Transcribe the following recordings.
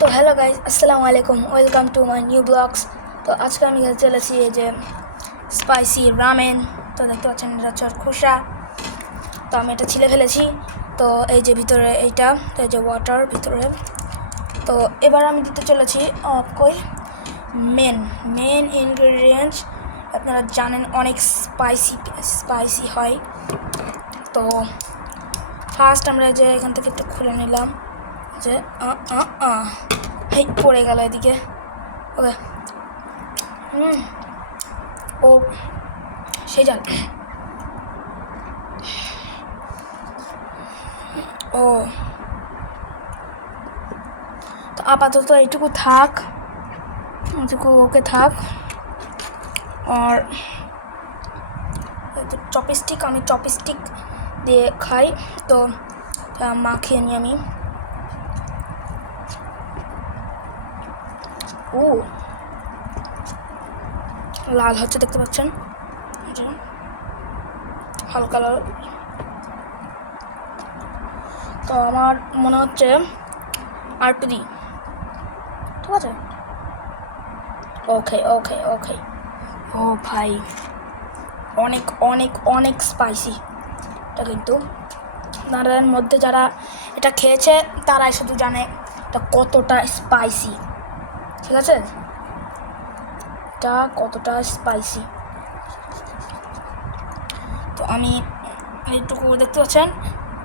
তো hello guys, আসসালামু আলাইকুম, welcome to my new blogs. তো আজকে আমি চলেছি এই যে স্পাইসি রামেন। তো দেখতে পাচ্ছেন এটা হচ্ছে খোসা। তো আমি এটা ছিলে ফেলেছি। তো এই যে ভিতরে এইটা, তো এই যে ওয়াটার ভিতরে। তো এবার আমি দিতে চলেছি মেন ইনগ্রেডিয়েন্টস। আপনারা জানেন অনেক স্পাইসি হয়। তো ফার্স্ট আমরা যে এখান থেকে একটু খুলে নিলাম, যে হেই পড়ে গেল এদিকে। ওকে, ও সেই জাল। ও তো আপাতত এইটুকু থাক, ওকে থাক। আর চপস্টিক, আমি চপস্টিক দিয়ে খাই। তো মাখিয়ে নিই আমি। ও লাল হচ্ছে, দেখতে পাচ্ছেন, হালকা লাল। তো আমার মনে হচ্ছে আর একটু দিই, ঠিক আছে? ওকে ওকে ওকে। ও ভাই, অনেক অনেক অনেক স্পাইসি এটা। কিন্তু আপনাদের মধ্যে যারা এটা খেয়েছে তারাই শুধু জানে এটা কতটা স্পাইসি, ঠিক আছে? এটা কতটা স্পাইসি। তো আমি এইটুকু দেখতে পাচ্ছেন,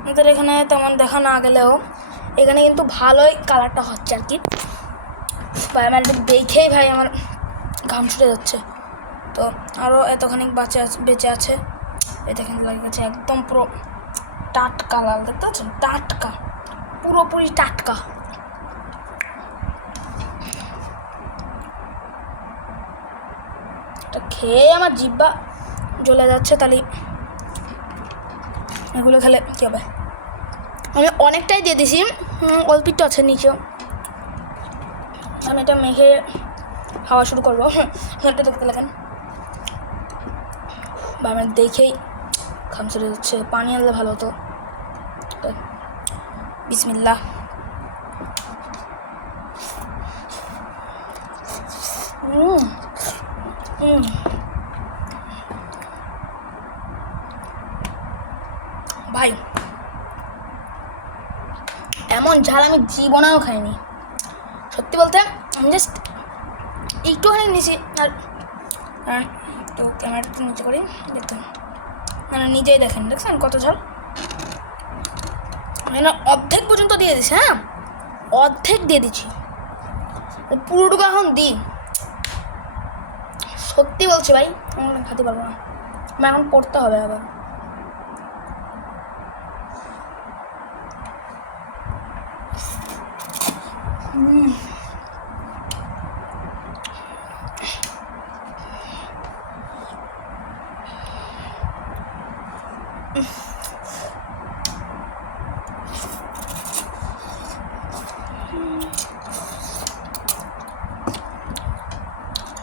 আমাদের এখানে তেমন দেখা না গেলেও এখানে কিন্তু ভালোই কালারটা হচ্ছে আর কি। ভাই আমার একটু দেখেই ভাই আমার ঘাম ছুটে যাচ্ছে। তো আরও এতখানি বেঁচে আছে। এই দেখেন লাগে গেছে একদম পুরো টাটকা লাল, দেখতে পাচ্ছেন? টাটকা, পুরোপুরি টাটকা। এটা খেয়ে আমার জিহ্বা জ্বলে যাচ্ছে। তাহলে এগুলো খেলে কী হবে? আমি অনেকটাই দিয়ে দিছি, অল্প একটু আছে নিচেও। আমি এটা মেখে খাওয়া শুরু করবো। এটা দেখতে লাগেন বা আমার দেখেই খাম চলে যাচ্ছে। পানি আনলে ভালো হতো। বিসমিল্লাহ। ভাই এমন ঝাল আমি জীবনেও খাইনি, সত্যি বলতে। আমি জাস্ট একটুখানি নিয়েছি। আর তো ক্যামেরাটা নিচে করি, দেখতেন মানে নিজেই দেখছেন কত ঝাল। মানে অর্ধেক পর্যন্ত দিয়ে দিছি। হ্যাঁ, অর্ধেক দিয়ে দিচ্ছি, পুরোটুকু এখন দিই। সত্যি বলছি ভাই, আমি খেতে পারবো না। আমি এখন পড়তে হবে আবার।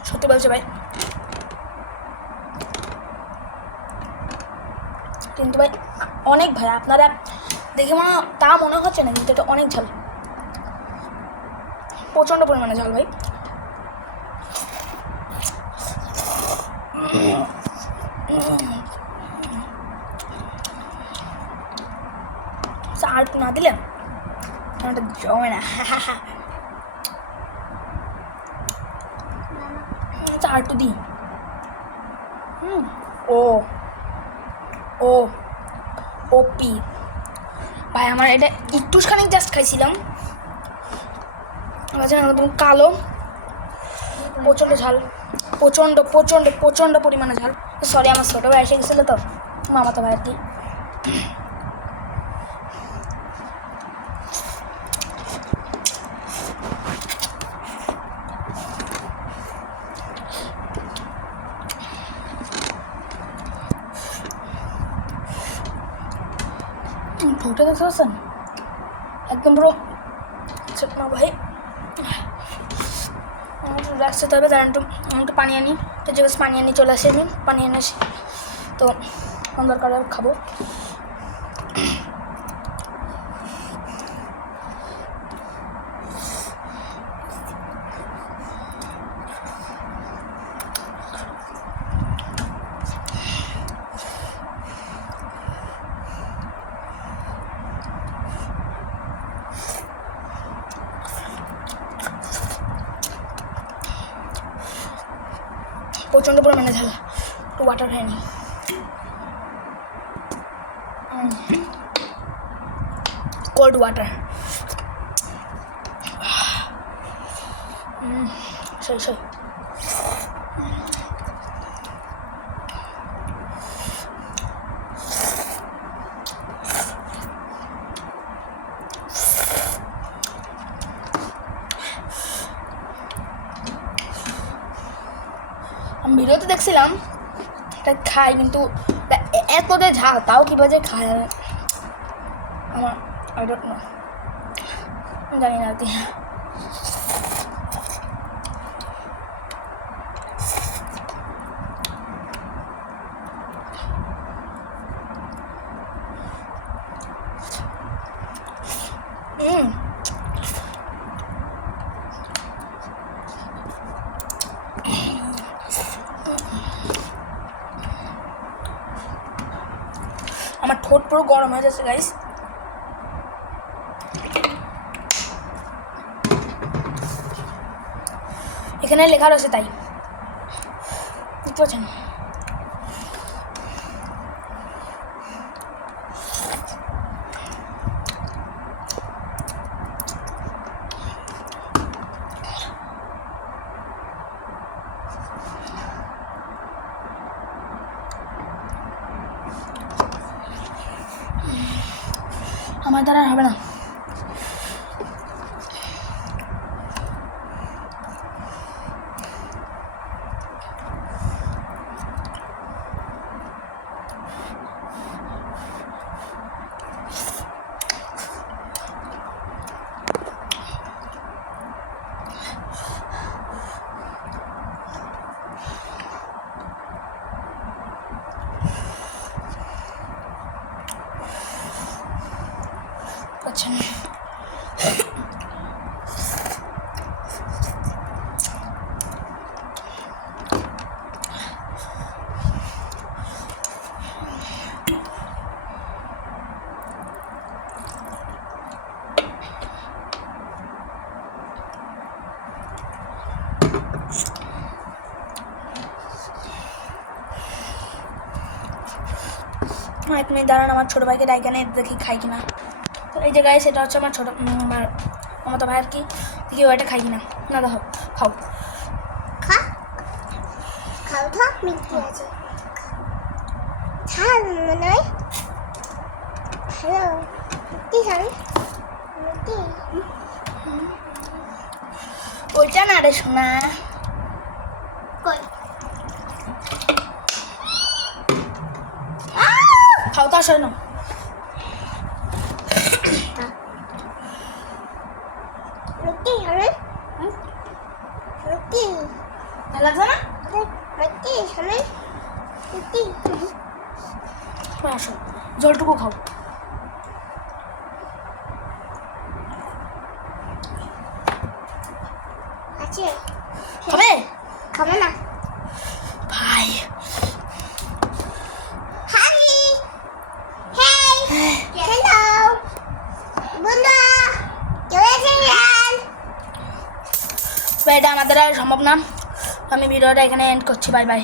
সত্যি বলছে ভাই, কিন্তু ভাই অনেক, ভাই আপনারা দেখে মনে হচ্ছে না, কিন্তু এটা অনেক ঝাল, প্রচণ্ড পরিমাণে ঝাল ভাই। আর না দিলে ওটা জমে না। আর একটু দিই। ও ও ওপি ভাই, আমার এটা একটুখানি জাস্ট খাইছিলাম, কালো, প্রচণ্ড ঝাল, প্রচণ্ড প্রচণ্ড প্রচণ্ড পরিমাণে ঝাল। সরি, আমার ছোটো ভাই এসে গেছিলো, তো মামাতো ভাই আর কি। ঠোঁটে দেখতে পাচ্ছেন একদম পুরো না ভাই। রিল্যাক্স হতে হবে। তার একটু পানি আনি, তো যে পানি আনি চলে আসি, আমি পানি এনে আসি। তো দরকার খাবো। প্রচণ্ড পরিমাণে ঝাল। একটু ওয়াটার খেয়ে নিই। Cold water. সই সই। আমি ভিডিওতে দেখছিলাম এটা খাই, কিন্তু এত যে ঝাল তাও কীভাবে খায় আমার আই ডোন্ট নো, জানি না আর কি। আমার ঠোঁট পুরো গরম হয়ে যাচ্ছে গাইস। এখানে লেখা রয়েছে তাই বুঝতে পারছেন। আমার দ্বারা হবে না। আচ্ছা এক মিনিট দাঁড়ান, আমার ছোটো ভাইকে ডাইকানে দেখি খাই কিনা। তো এই যে গাইস এটা হচ্ছে আমার ছোটো মামাতো ভাই আর কি, দেখি ওইটা খাই কিনা। না দেখো খাও খাও তো মিষ্টি আছে, ঝাল মনে হয় ভালো মিষ্টি ঝাল মিষ্টি। ওইটা না রে শোনা, কই খাও তো আসলে না। মিষ্টি ঝাল মিষ্টি ভালো লাগছে না? মিষ্টি ঝাল মিষ্টি। আসো জলটুকু খাও। আছে খাবে? খাবে না ভাই হাই হেই হ্যালো বন্ধুরা চলে এসেছেন। এটা আমাদের আর সম্ভব না, আমি ভিডিওটা এখানে এন্ড করছি। Bye bye.